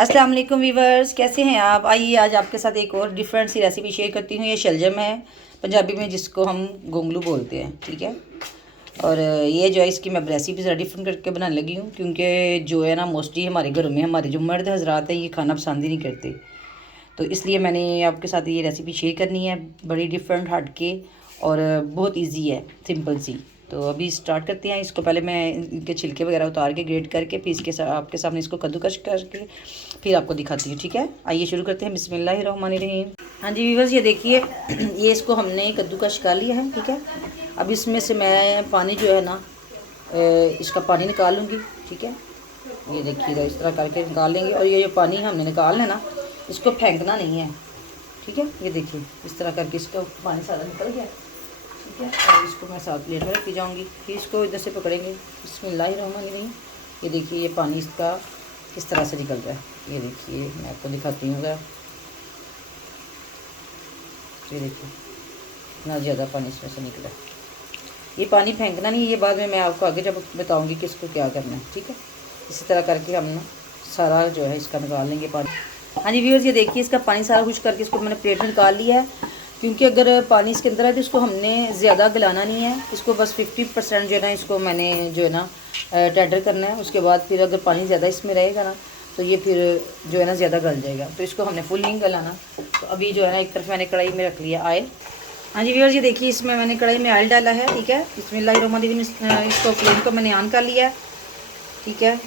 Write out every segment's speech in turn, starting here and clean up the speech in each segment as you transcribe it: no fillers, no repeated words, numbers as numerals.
अस्सलाम वालेकुम वीवर्स, कैसे हैं आप। आइए आज आपके साथ एक और डिफरेंट सी रेसिपी शेयर करती हूँ। ये शलजम है पंजाबी में, जिसको हम गोंगलू बोलते हैं, ठीक है। और ये जो है इसकी मैं रेसिपी ज़रा डिफरेंट करके बनाने लगी हूँ, क्योंकि जो है ना मोस्टली हमारे घरों में हमारे जो मर्द हजरात हैं ये खाना पसंद ही नहीं करते। तो इसलिए मैंने आपके साथ ये रेसिपी शेयर करनी है, बड़ी डिफरेंट हट के और बहुत ईजी है, सिंपल सी। तो अभी स्टार्ट करते हैं। इसको पहले मैं इनके छिलके वगैरह उतार के ग्रेट करके फिर इसके आपके सामने इसको कद्दूकश करके फिर आपको दिखाती हूँ, ठीक है। आइए शुरू करते हैं। बिस्मिल्लाहिर्रहमानिर्रहीम। हाँ जी व्यूअर्स, ये देखिए ये इसको हमने कद्दूकश कर लिया है, ठीक है। अब इसमें से मैं पानी जो है ना इसका पानी निकाल लूँगी, ठीक है। ये देखिएगा इस तरह करके निकाल लेंगे। और ये जो पानी हमने निकालना है ना, इसको फेंकना नहीं है, ठीक है। ये देखिए इस तरह करके इसका पानी सारा निकल गया, ठीक है। और इसको मैं साथ प्लेट में रखी जाऊँगी। फिर इसको इधर से पकड़ेंगे। बिस्मिल्लाहिर्रहमानिर्रहीम। ये देखिए ये पानी इसका किस तरह से निकल रहा है। ये देखिए मैं आपको दिखाती हूँ ज़रा। ये देखिए इतना ज़्यादा पानी इसमें से निकला। ये पानी फेंकना नहीं, ये बाद में मैं आपको आगे जब बताऊँगी कि इसको क्या करना है, ठीक है। इसी तरह करके हम ना सारा जो है इसका निकाल लेंगे पानी। हाँ जी व्यूअर्स, ये देखिए इसका पानी सारा खुश करके इसको मैंने प्लेट में निकाल लिया है, क्योंकि अगर पानी इसके अंदर है तो इसको हमने ज़्यादा गलाना नहीं है। इसको बस 50% जो है ना इसको मैंने जो है ना टेंडर करना है। उसके बाद फिर अगर पानी ज़्यादा इसमें रहेगा ना तो ये फिर जो है ना ज़्यादा गल जाएगा। तो इसको हमने फुल नहीं गलाना। तो अभी जो है ना एक तरफ मैंने कढ़ाई में रख लिया ऑयल। हाँ जी व्यूअर्स, ये देखिए इसमें मैंने कढ़ाई में ऑयल डाला है, ठीक है। बिस्मिल्लाहिर्रहमानिर्रहीम। इसको फ्लेम को मैंने ऑन कर लिया है, ठीक है।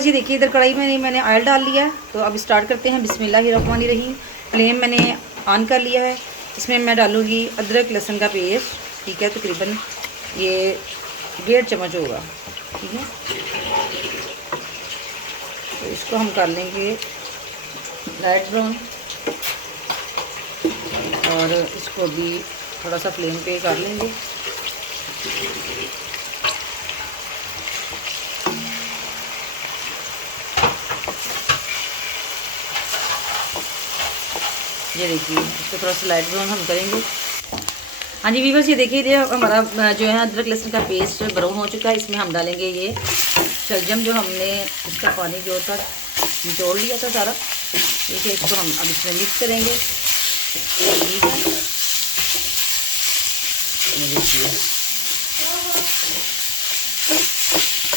ये देखिए इधर कढ़ाई में मैंने ऑयल डाल लिया है। तो अब स्टार्ट करते हैं। बिस्मिल्लाहिर्रहमानिर्रहीम। फ्लेम मैंने ऑन कर लिया है। इसमें मैं डालूँगी अदरक लहसुन का पेस्ट, ठीक है। तकरीबन ये 1.5 चम्मच होगा, ठीक है। तो इसको हम कर लेंगे लाइट ब्राउन, और इसको भी थोड़ा सा फ्लेम पे कर लेंगे। ये देखिए इसको थोड़ा सा लाइट ब्राउन हम करेंगे। हाँ जी वीवर्स, ये देखिए ये हमारा जो है अदरक लहसुन का पेस्ट ब्राउन हो चुका है। इसमें हम डालेंगे ये शलजम, जो हमने इसका पानी जो था निचोड़ लिया था सारा, ठीक है। इसको हम अब इसमें मिक्स करेंगे, ठीक है। देखिए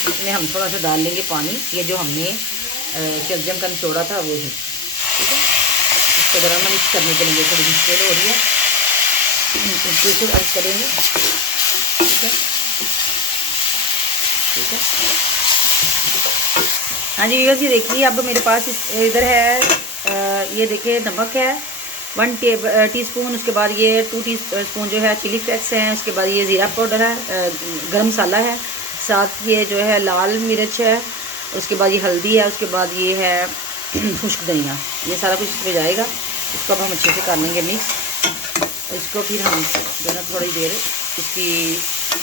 इसमें हम थोड़ा सा डाल लेंगे पानी, ये जो हमने शलजम का निचोड़ा था वो ही, ठीक है। इसको ज़रा मिक्स करने के लिए थोड़ी मुश्किल हो रही है, इसको ऐड करेंगे, ठीक है, ठीक है। हाँ जी व्यूअर्स, ये देखिए अब मेरे पास इधर है ये देखिए नमक है 1 टीस्पून। उसके बाद ये 2 टीस्पून जो है चिली फ्लेक्स हैं। उसके बाद ये ज़ीरा पाउडर है, गरम मसाला है, साथ ये जो है लाल मिर्च है। उसके बाद ये हल्दी है। उसके बाद ये है खुश्क धनिया। ये सारा कुछ इसमें जाएगा। इसको अब हम अच्छे से कर लेंगे मिक्स। इसको फिर हम जो है ना थोड़ी देर इसकी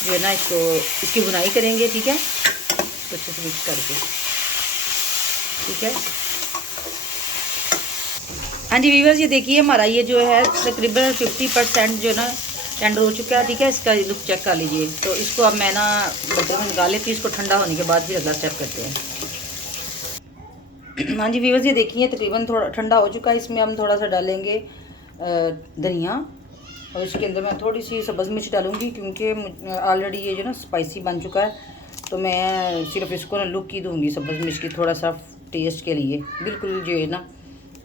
जो है ना इसकी बुनाई करेंगे, ठीक है। तो अच्छे से मिक्स करके, ठीक है। हाँ जी व्यूअर्स, ये देखिए हमारा ये जो है तकरीबन 50% जो है ना टेंडर हो चुका है, ठीक है। इसका लुक चेक कर लीजिए। तो इसको अब मैं ना बर्तन में निकाल लेती हूँ। इसको ठंडा होने के बाद फिर अगला स्टेप करते हैं। हाँ जी व्यूअर्स, ये देखिए तकरीबन थोड़ा ठंडा हो चुका है। इसमें हम थोड़ा सा डालेंगे धनिया, और इसके अंदर मैं थोड़ी सी सब्ज़ मिर्च डालूँगी, क्योंकि ऑलरेडी ये जो ना स्पाइसी बन चुका है। तो मैं सिर्फ इसको ना लुक ही दूँगी सब्ज़ मिर्च की, थोड़ा सा टेस्ट के लिए। बिल्कुल जो है ना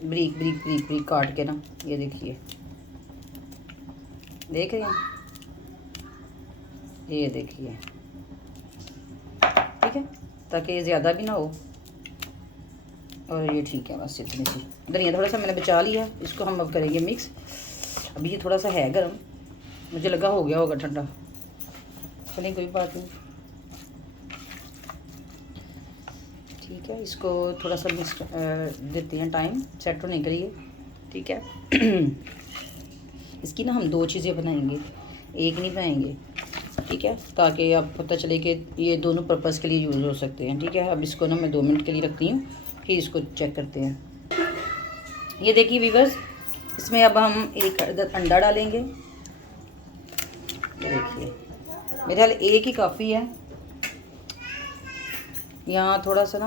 ब्रीक ब्रीक ब्रीक ब्रीक काट के ना, ये देखिए देख रहे हैं, ये देखिए, ठीक है, ताकि ये ज़्यादा भी ना हो। और ये ठीक है, बस इतनी सी धनिया थोड़ा सा मैंने बचा लिया। इसको हम अब करेंगे मिक्स। अभी ये थोड़ा सा है गर्म, मुझे लगा हो गया होगा ठंडा, चलिए कोई बात नहीं, ठीक है। इसको थोड़ा सा मिक्स देते हैं टाइम सेट होने के लिए, ठीक है। इसकी ना हम 2 चीज़ें बनाएंगे, एक नहीं बनाएंगे, ठीक है, ताकि आप पता चले कि ये दोनों पर्पज़ के लिए यूज़ हो सकते हैं, ठीक है। अब इसको ना मैं 2 मिनट के लिए रखती हूँ, फिर इसको चेक करते हैं। ये देखिए व्यूअर्स, इसमें अब हम एक अंडा डालेंगे। देखिए मेरे ख्याल एक ही काफ़ी है। यहाँ थोड़ा सा ना